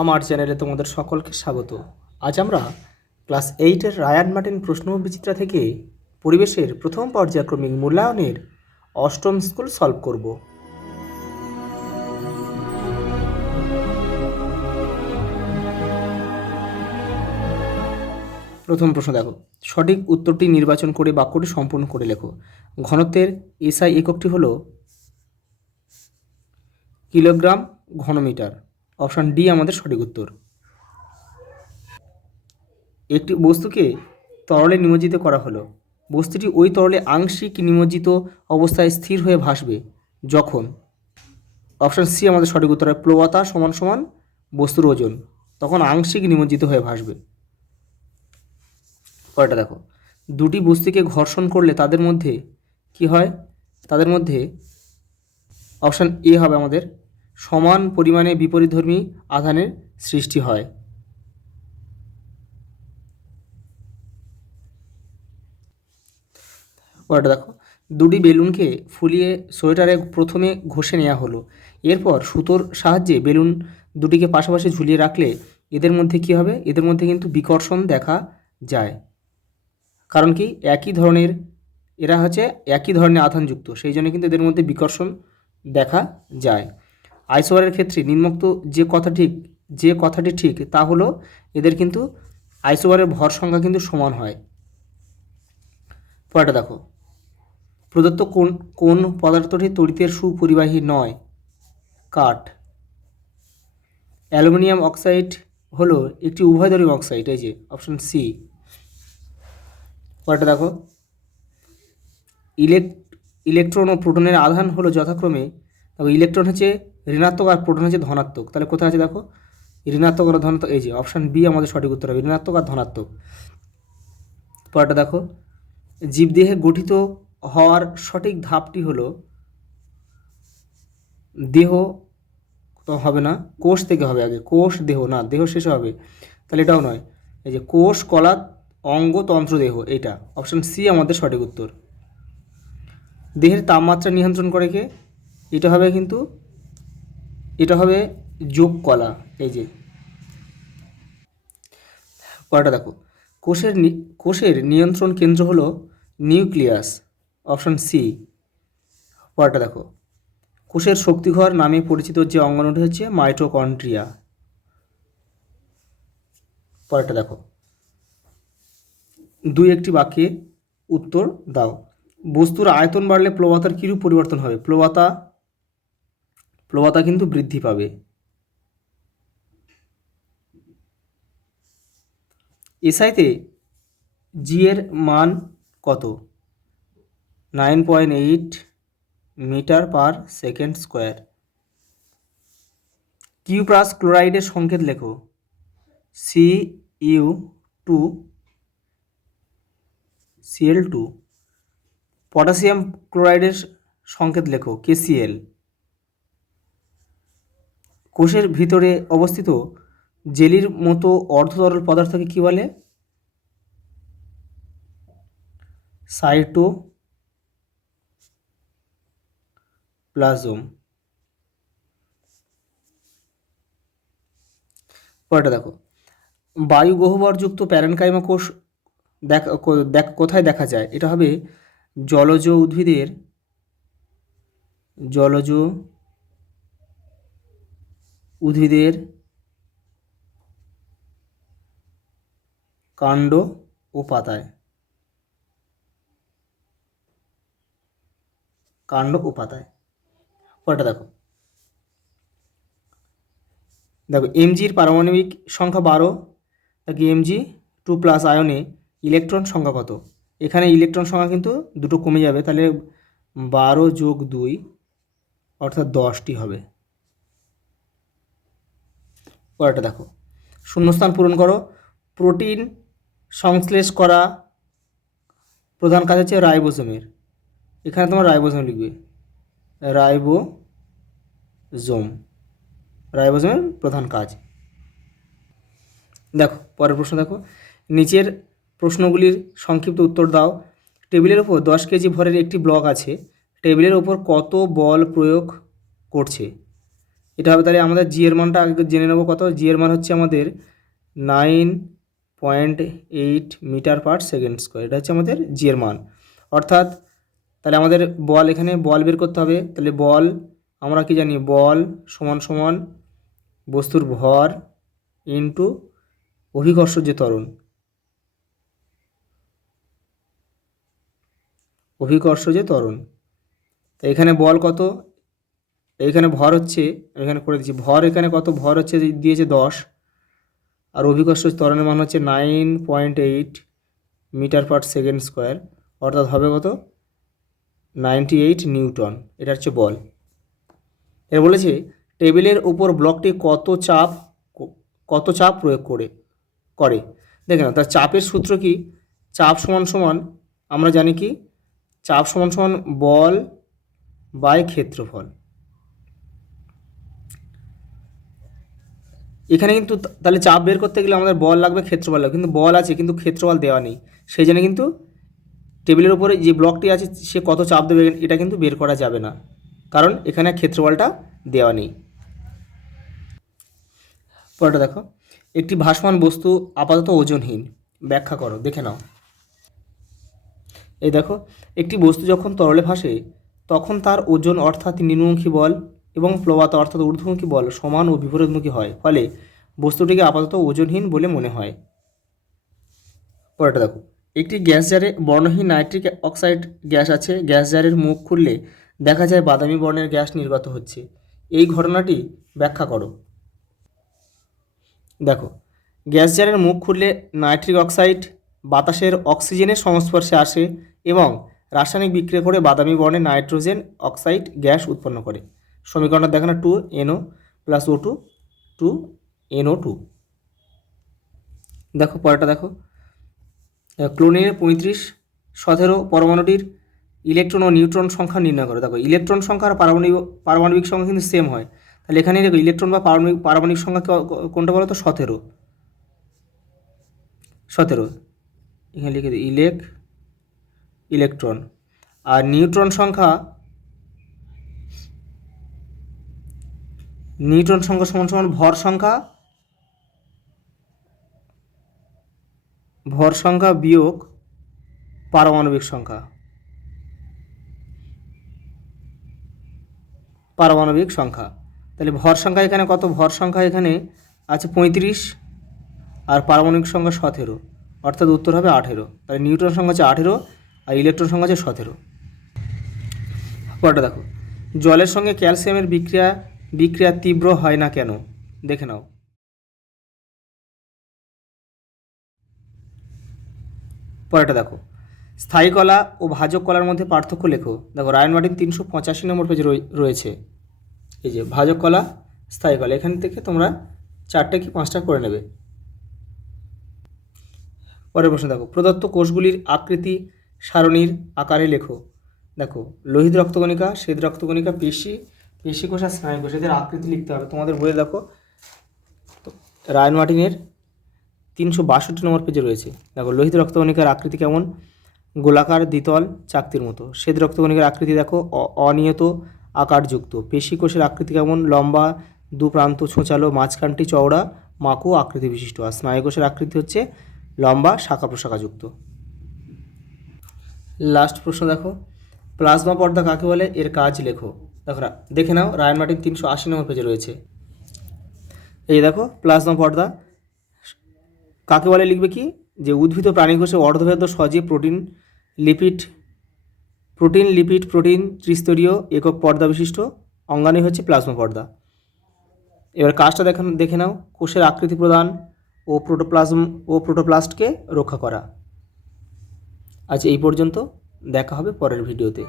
আমার চ্যানেলে তোমাদের সকলকে স্বাগত। আজ আমরা ক্লাস 8-এর রায়ান মার্টিন প্রশ্ন বিচিত্রা থেকে পরিবেশের প্রথম পর্যায়ক্রমিক মূল্যায়নের অষ্টম স্কুল সলভ করব। প্রথম প্রশ্ন দেখো, সঠিক উত্তরটি নির্বাচন করে বাক্যটি সম্পূর্ণ করে লেখো। ঘনত্বের এসআই এককটি হলো কিলোগ্রাম ঘনমিটার। অপশান ডি আমাদের সঠিক উত্তর। একটি বস্তুকে তরলে নিমজ্জিত করা হলো। বস্তুটি ওই তরলে আংশিক নিমজ্জিত অবস্থায় স্থির হয়ে ভাসবে যখন, অপশান সি আমাদের সঠিক উত্তর হয় প্লবতা সমান সমান বস্তুর ওজন, তখন আংশিক নিমজ্জিত হয়ে ভাসবে। পরেরটা দেখো, দুটি বস্তুকে ঘর্ষণ করলে তাদের মধ্যে কি হয়? তাদের মধ্যে অপশান এ হবে আমাদের সমান পরিমাণে বিপরীতধর্মী আধানের সৃষ্টি হয়। পরেরটা দেখো, দুটি বেলুনকে ফুলিয়ে সোয়েটারে প্রথমে ঘষে নেওয়া হলো। এরপর সুতোর সাহায্যে বেলুন দুটিকে পাশাপাশি ঝুলিয়ে রাখলে এদের মধ্যে কি হবে? এদের মধ্যে কিন্তু বিকর্ষণ দেখা যায়। কারণ কি? এরা হচ্ছে একই ধরনের আধানযুক্ত, সেই জন্য কিন্তু এদের মধ্যে বিকর্ষণ দেখা যায়। আইসোবারের ক্ষেত্রে নিম্নোক্ত যে কথাটি ঠিক তা হলো এদের কিন্তু আইসোবারের ভর সংখ্যা কিন্তু সমান হয়। পরেরটা দেখো, প্রদত্ত কোন পদার্থটি তড়িতের সুপরিবাহী নয়? কাঠ। অ্যালুমিনিয়াম অক্সাইড হলো একটি উভয়ধর্মী অক্সাইড, এই যে অপশন সি। পরেরটা দেখো, ইলেকট্রন ও প্রোটনের আধান হলো যথাক্রমে, দেখো ইলেকট্রন হচ্ছে ঋণাত্মক আর প্রোটন হচ্ছে ধনাত্মক। তাহলে কোথায় আছে দেখো? ঋণাত্মক আর ধনাত্মক, এই যে অপশান বি আমাদের সঠিক উত্তর হবে, ঋণাত্মক আর ধনাত্মক। পরেরটা দেখো, জীবদেহে গঠিত হওয়ার সঠিক ধাপটি হলো দেহ, তো হবে না, কোষ থেকে হবে আগে, কোষ দেহ না, দেহ শেষে হবে, তাহলে এটাও নয়। এই যে কোষ কলা অঙ্গ তন্ত্র দেহ, এইটা অপশান সি আমাদের সঠিক উত্তর। দেহের তাপমাত্রা নিয়ন্ত্রণ করে কে? এটা হবে যোগ কলা, এই যে। পরেরটা দেখো, কোষের নিয়ন্ত্রণ কেন্দ্র হলো নিউক্লিয়াস, অপশান সি। পরেরটা দেখো, কোষের শক্তিঘর নামে পরিচিত যে অঙ্গাণুটি হচ্ছে মাইটোকন্ড্রিয়া। পরেরটা দেখো, দুই একটি বাক্যে উত্তর দাও। বস্তুর আয়তন বাড়লে প্লবতার কিরূপ পরিবর্তন হবে? প্লবতা কিন্তু বৃদ্ধি পাবে। এসআইতে জি এর মান কত? 9.8 metre per second square. Cuprous ক্লোরাইডের সংকেত লেখো। Cu2Cl2। পটাশিয়াম ক্লোরাইডের সংকেত লেখো, KCl। কোষের ভিতরে অবস্থিত জেলির মতো অর্ধতরল পদার্থকে কী বলে? সাইটোপ্লাজম। পরেরটা দেখো, বায়ু গহ্বরযুক্ত প্যারেনকাইমা কোষ কোথায় দেখা যায়? এটা হবে জলজ উদ্ভিদের কাণ্ড ও পাতায়। পরেরটা দেখো, এমজির পারমাণবিক সংখ্যা 12, দেখি Mg2+ আয়নে ইলেকট্রন সংখ্যা কত? এখানে ইলেকট্রন সংখ্যা কিন্তু দুটো কমে যাবে, তাহলে 12 যোগ 2 অর্থাৎ 10টি হবে। পরেরটা দেখো, শূন্যস্থান পূরণ করো। প্রোটিন সংশ্লেষ করা প্রধান কাজ হচ্ছে রাইবোজোমের, এখানে তোমার রাইবোজোম লিখবে, রাইবোজোমের প্রধান কাজ। দেখো পরের প্রশ্ন দেখো, নিচের প্রশ্নগুলির সংক্ষিপ্ত উত্তর দাও। টেবিলের ওপর 10 কেজি ভরের একটি ব্লক আছে, টেবিলের ওপর কত বল প্রয়োগ করছে? এটা হবে তাহলে আমাদের জি এর মানটা আগে জেনে নেবো কত। জি এর মান হচ্ছে আমাদের 9.8 মিটার পার সেকেন্ড স্কোয়ার, এটা হচ্ছে আমাদের জি এর মান। অর্থাৎ তাহলে আমাদের বল, এখানে বল বের করতে হবে। তাহলে বল আমরা কি জানি, বল সমান সমান বস্তুর ভর ইন্টু অভিকর্ষ যে ত্বরণ, অভিকর্ষ যে ত্বরণ। তো এখানে বল কত, এইখানে ভর হচ্ছে, এখানে করে দিচ্ছি ভর, এখানে কত ভর হচ্ছে দিয়েছে 10, আর অভিকর্ষ ত্বরণের মান হচ্ছে 9.8 মিটার পার সেকেন্ড স্কোয়ার, অর্থাৎ হবে কত 98 নিউটন। এটা হচ্ছে বল। এর বলেছে টেবিলের উপর ব্লকটি কত চাপ প্রয়োগ করে। দেখে না, তার চাপের সূত্র কি, চাপ সমান সমান আমরা জানি কি, চাপ সমান সমান বল বাই ক্ষেত্রফল। এখানে কিন্তু তাহলে চাপ বের করতে গেলে আমাদের বল লাগবে, ক্ষেত্রফল লাগবে, কিন্তু বল আছে কিন্তু ক্ষেত্রফল দেওয়া নেই। সেই জন্য কিন্তু টেবিলের উপরে যে ব্লকটি আছে সে কত চাপ দেবে এটা কিন্তু বের করা যাবে না, কারণ এখানে ক্ষেত্রফলটা দেওয়া নেই। পরেরটা দেখো, একটি ভাসমান বস্তু আপাতত ওজনহীন, ব্যাখ্যা করো। দেখে নাও, এই দেখো, একটি বস্তু যখন তরলে ভাসে তখন তার ওজন অর্থাৎ নিম্নমুখী বল এবং প্লবতা অর্থাৎ ঊর্ধ্বমুখী বল সমান ও বিপরীতমুখী হয়, ফলে বস্তুটিকে আপাতত ওজনহীন বলে মনে হয়। পরেরটা দেখো, একটি গ্যাস জারে বর্ণহীন নাইট্রিক অক্সাইড গ্যাস আছে। গ্যাস জারের মুখ খুললে দেখা যায় বাদামি বর্ণের গ্যাস নির্গত হচ্ছে, এই ঘটনাটি ব্যাখ্যা করো। দেখো, গ্যাস জারের মুখ খুললে নাইট্রিক অক্সাইড বাতাসের অক্সিজেনের সংস্পর্শে আসে এবং রাসায়নিক বিক্রিয়া করে বাদামি বর্ণের নাইট্রোজেন অক্সাইড গ্যাস উৎপন্ন করে। সমীকরণটা দেখো না, 2NO প্লাস O2 2NO2। দেখো পরেরটা দেখো, ক্লোরিনের 3517 পরমাণুটির ইলেকট্রন ও নিউট্রন সংখ্যা নির্ণয় করো। দেখো, ইলেকট্রন সংখ্যা আর পারমাণবিক সংখ্যা কিন্তু সেম হয়, তাহলে এখানে দেখো ইলেকট্রন বা পারমাণবিক সংখ্যা কোনটা বলো তো, 17। এখানে লিখে দিই ইলেকট্রন। আর নিউট্রন সংখ্যা সমান সমান ভর সংখ্যা বিয়োগ পারমাণবিক সংখ্যা। তাহলে ভর সংখ্যা এখানে কত, ভর সংখ্যা এখানে আছে 35 আর পারমাণবিক সংখ্যা 17, অর্থাৎ উত্তর হবে 18। তাহলে নিউট্রন সংখ্যা হচ্ছে 18 আর ইলেকট্রন সংখ্যা হচ্ছে 17। পরেরটা দেখো, জলের সঙ্গে ক্যালসিয়ামের বিক্রিয়া তীব্র হয় না কেন, দেখে নাও। পরেরটা দেখো, স্থায়ী কলা ও ভাজক কলার মধ্যে পার্থক্য লেখো। দেখো, রায়ন মার্টিন 385 নম্বর পেজে রয়েছে। এই যে ভাজক কলা, স্থায়ী কলা, এখান থেকে তোমরা 4টে কি 5টা করে নেবে। পরের প্রশ্ন দেখো, প্রদত্ত কোষগুলির আকৃতি সারণীর আকারে লেখো। দেখো, লোহিত রক্তকণিকা, শ্বেত রক্তকণিকা, পেশি কোষ আর স্নায়ু কোষ, এদের আকৃতি লিখতে হবে। তোমাদের বইয়ে দেখো রায়ন মার্টিনের 362 নম্বর পেজে রয়েছে। দেখো, লোহিত রক্তকণিকার আকৃতি কেমন, গোলাকার দ্বিতল চাকতির মতো। শ্বেত রক্তকণিকার আকৃতি দেখো অনিয়ত আকারযুক্ত। পেশি কোষের আকৃতি কেমন, লম্বা, দু প্রান্ত ছোঁচালো, মাঝখানটি চওড়া, মাকু আকৃতি বিশিষ্ট। আর স্নায়ু কোষের আকৃতি হচ্ছে লম্বা, শাখা প্রশাখাযুক্ত। লাস্ট প্রশ্ন দেখো, প্লাজমা পর্দা কাকে বলে, এর কাজ লেখো। দেখো, দেখে নাও, রায়ন মার্টিন 380 নম্বর পেজে রয়েছে। এই দেখো, প্লাজমা পর্দা কাকে বলে লিখবে কি, যে উদ্ভিদ প্রাণী কোষে অর্ধবেদ্য সজীব প্রোটিন ত্রিস্তরীয় একক পর্দা বিশিষ্ট অঙ্গাণু হচ্ছে প্লাজমা পর্দা। এবার কাজটা দেখে নাও, কোষের আকৃতি প্রদান ও প্রোটোপ্লাস্টকে রক্ষা করা। আজ এই পর্যন্ত, দেখা হবে পরের ভিডিওতে।